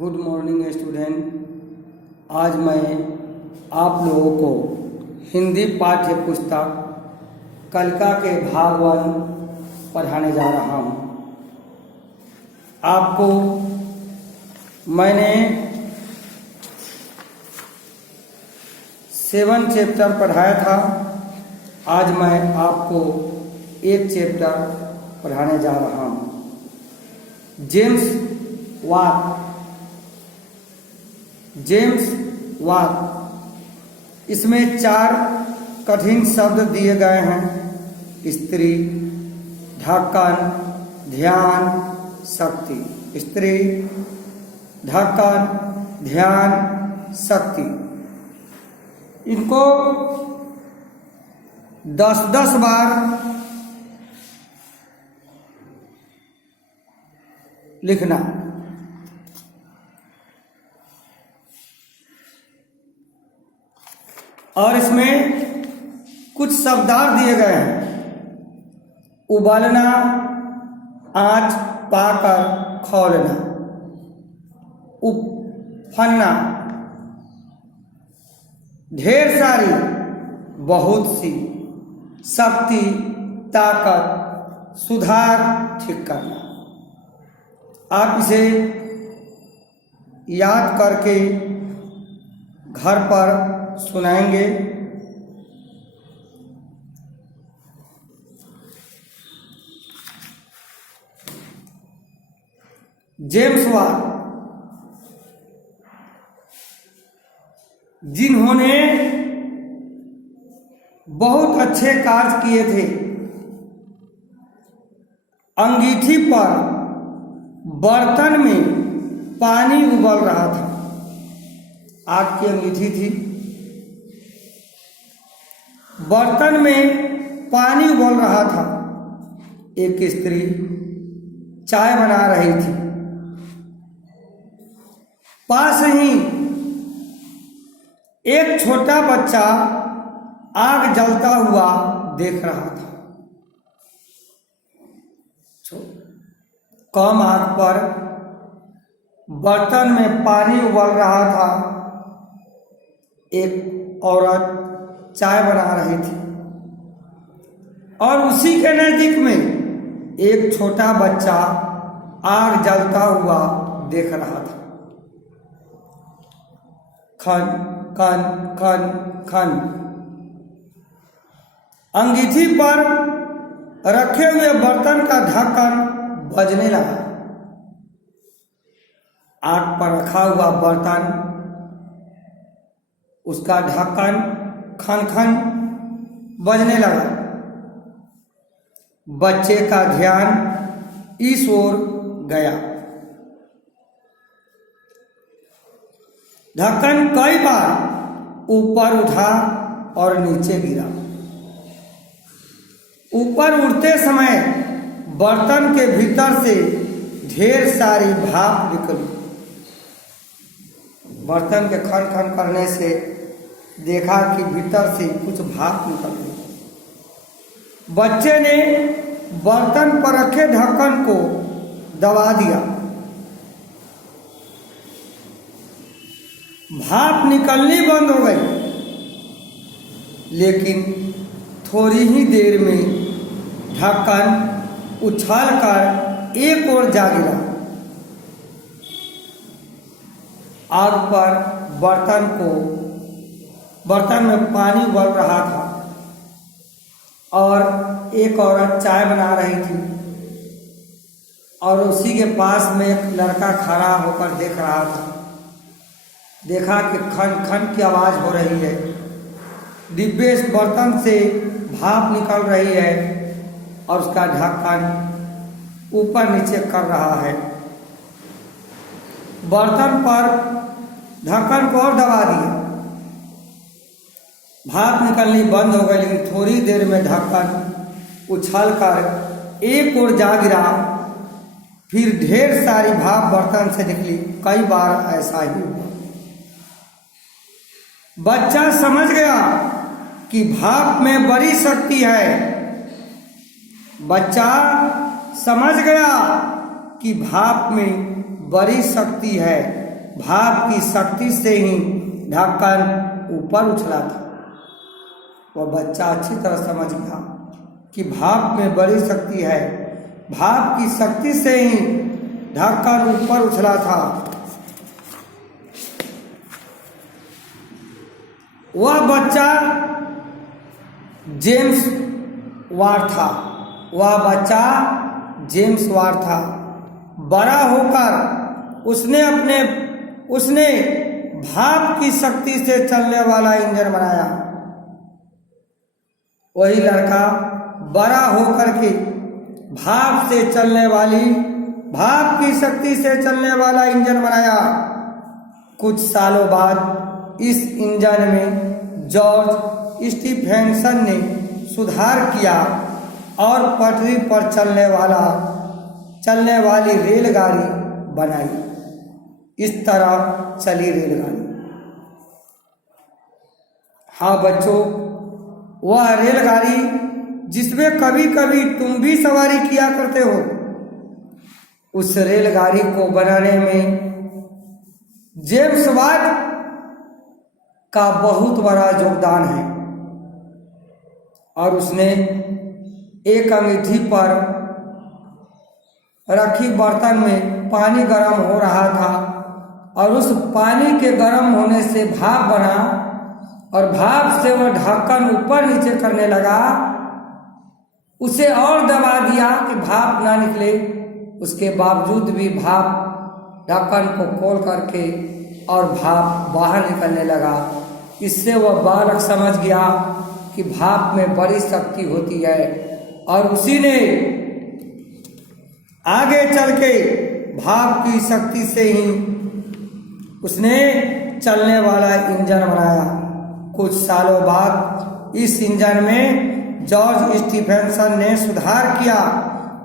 Good morning student. आज मैं आप लोगों को हिंदी पाठ्य पुस्तक कलिका के भाग 1 पढ़ाने जा रहा हूँ। आपको मैंने 7 चैप्टर पढ़ाया था। आज मैं आपको एक चैप्टर पढ़ाने जा रहा हूँ। जेम्स वाट इसमें 4 कठिन शब्द दिए गए हैं: स्त्री, ढक्कन, ध्यान, शक्ति। स्त्री, ढक्कन, ध्यान, शक्ति। इनको 10-10 बार लिखना। और इसमें कुछ शब्दार्थ दिए गए हैं: उबालना, आंच पाकर खौलना, उफनना, ढेर सारी, बहुत सी, शक्ति, ताकत, सुधार, ठीक करना। आप इसे याद करके घर पर सुनाएंगे। जेम्स वाट, जिन्होंने बहुत अच्छे कार्य किए थे। अंगीठी पर बर्तन में पानी उबल रहा था। आग की अंगीठी थी, बर्तन में पानी उबल रहा था। एक स्त्री चाय बना रही थी। पास ही एक छोटा बच्चा आग जलता हुआ देख रहा था। कम आग पर बर्तन में पानी उबल रहा था। एक औरत चाय बना रही थी और उसी के नजदीक में एक छोटा बच्चा आग जलता हुआ देख रहा था। खन खन खन खन अंगीठी पर रखे हुए बर्तन का ढक्कन बजने लगा। आग पर रखा हुआ बर्तन, उसका ढक्कन खन खन बजने लगा। बच्चे का ध्यान इस ओर गया। ढक्कन कई बार ऊपर उठा और नीचे गिरा। ऊपर उड़ते समय बर्तन के भीतर से ढेर सारी भाप निकली। बर्तन के खन खन करने से देखा कि भीतर से कुछ भाप निकल रही। बच्चे ने बर्तन पर रखे ढक्कन को दबा दिया। भाप निकलनी बंद हो गई, लेकिन थोड़ी ही देर में ढक्कन उछलकर एक ओर जा गिरा। आग पर बर्तन में पानी उबल रहा था और एक औरत चाय बना रही थी और उसी के पास में एक लड़का खड़ा होकर देख रहा था। देखा कि खन खन की आवाज हो रही है, डिब्बे बर्तन से भाप निकल रही है और उसका ढक्कन ऊपर नीचे कर रहा है। बर्तन पर ढक्कन को और दबा दिया। भाप निकलनी बंद हो गई, लेकिन थोड़ी देर में ढक्कन उछलकर एक ओर जा गिरा। फिर ढेर सारी भाप बर्तन से निकली। कई बार ऐसा ही हुआ। बच्चा समझ गया कि भाप में बड़ी शक्ति है। बच्चा समझ गया कि भाप में बड़ी शक्ति है। भाप की शक्ति से ही ढक्कन ऊपर उछला था। वह बच्चा अच्छी तरह समझ गया कि भाप में बड़ी शक्ति है। भाप की शक्ति से ही ढक्कन ऊपर उछला था। वह बच्चा जेम्स वाट था। वह बच्चा जेम्स वाट था। बड़ा होकर उसने भाप की शक्ति से चलने वाला इंजन बनाया। वही लड़का बड़ा होकर के भाप की शक्ति से चलने वाला इंजन बनाया। कुछ सालों बाद इस इंजन में जॉर्ज स्टीफेंसन ने सुधार किया और पटरी पर चलने वाली रेलगाड़ी बनाई। इस तरह चली रेलगाड़ी। हाँ बच्चों, वह रेलगाड़ी जिसमें कभी कभी तुम भी सवारी किया करते हो, उस रेलगाड़ी को बनाने में जेम्स वाट का बहुत बड़ा योगदान है। और उसने एक अंगीठी पर रखी बर्तन में पानी गर्म हो रहा था और उस पानी के गर्म होने से भाप बना और भाप से वह ढक्कन ऊपर नीचे करने लगा। उसे और दबा दिया कि भाप ना निकले। उसके बावजूद भी भाप ढक्कन को खोल करके और भाप बाहर निकलने लगा। इससे वह बालक समझ गया कि भाप में बड़ी शक्ति होती है और उसी ने आगे चल के भाप की शक्ति से ही उसने चलने वाला इंजन बनाया। कुछ सालों बाद इस इंजन में जॉर्ज स्टीफेंसन ने सुधार किया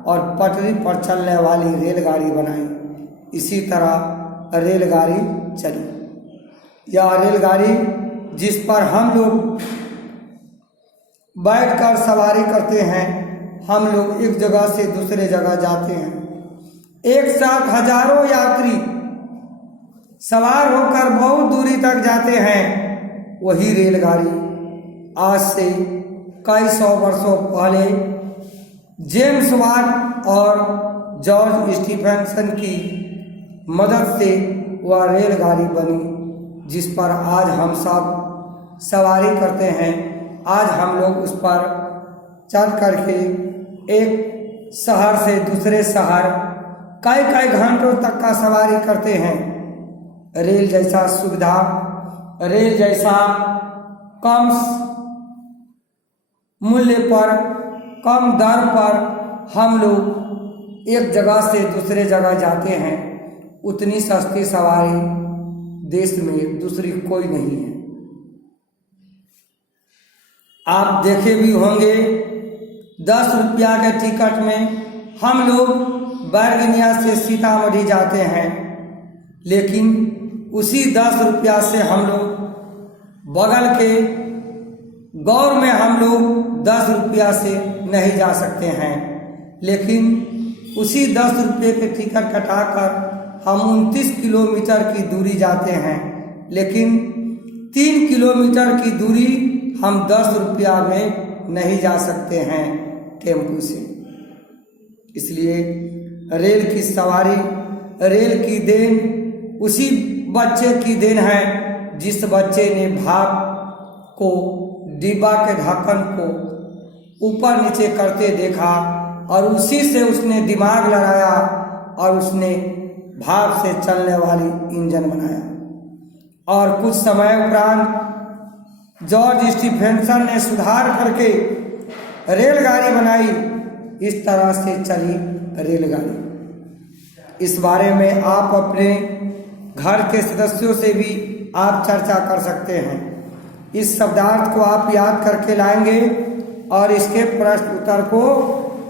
और पटरी पर चलने वाली रेलगाड़ी बनाई। इसी तरह रेलगाड़ी चली। यह रेलगाड़ी जिस पर हम लोग बैठकर सवारी करते हैं, हम लोग एक जगह से दूसरे जगह जाते हैं। एक साथ हजारों यात्री सवार होकर बहुत दूरी तक जाते हैं। वही रेलगाड़ी आज से कई सौ वर्षों पहले जेम्स वाट और जॉर्ज स्टीफेंसन की मदद से वह रेलगाड़ी बनी, जिस पर आज हम सब सवारी करते हैं। आज हम लोग उस पर चढ़ करके एक शहर से दूसरे शहर कई घंटों तक का सवारी करते हैं। रेल जैसा सुविधा, रेल जैसा कम मूल्य पर, कम दर पर हम लोग एक जगह से दूसरे जगह जाते हैं, उतनी सस्ती सवारी देश में दूसरी कोई नहीं है। आप देखे भी होंगे 10 रुपया के टिकट में हम लोग बैरगनिया से सीतामढ़ी जाते हैं, लेकिन उसी 10 रुपया से हम लोग बगल के गौर में हम लोग 10 रुपया से नहीं जा सकते हैं। लेकिन उसी 10 रुपये के टिकट कटाकर हम 29 किलोमीटर की दूरी जाते हैं, लेकिन 3 किलोमीटर की दूरी हम 10 रुपया में नहीं जा सकते हैं टेम्पू से। इसलिए रेल की सवारी, रेल की देन उसी बच्चे की देन है जिस बच्चे ने भाप को, डिब्बा के ढक्कन को ऊपर नीचे करते देखा और उसी से उसने दिमाग लगाया और उसने भाप से चलने वाली इंजन बनाया। और कुछ समय उपरांत जॉर्ज स्टीफेंसन ने सुधार करके रेलगाड़ी बनाई। इस तरह से चली रेलगाड़ी। इस बारे में आप अपने घर के सदस्यों से भी आप चर्चा कर सकते हैं। इस शब्दार्थ को आप याद करके लाएंगे और इसके प्रश्न उत्तर को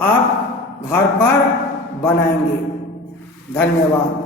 आप घर पर बनाएंगे। धन्यवाद।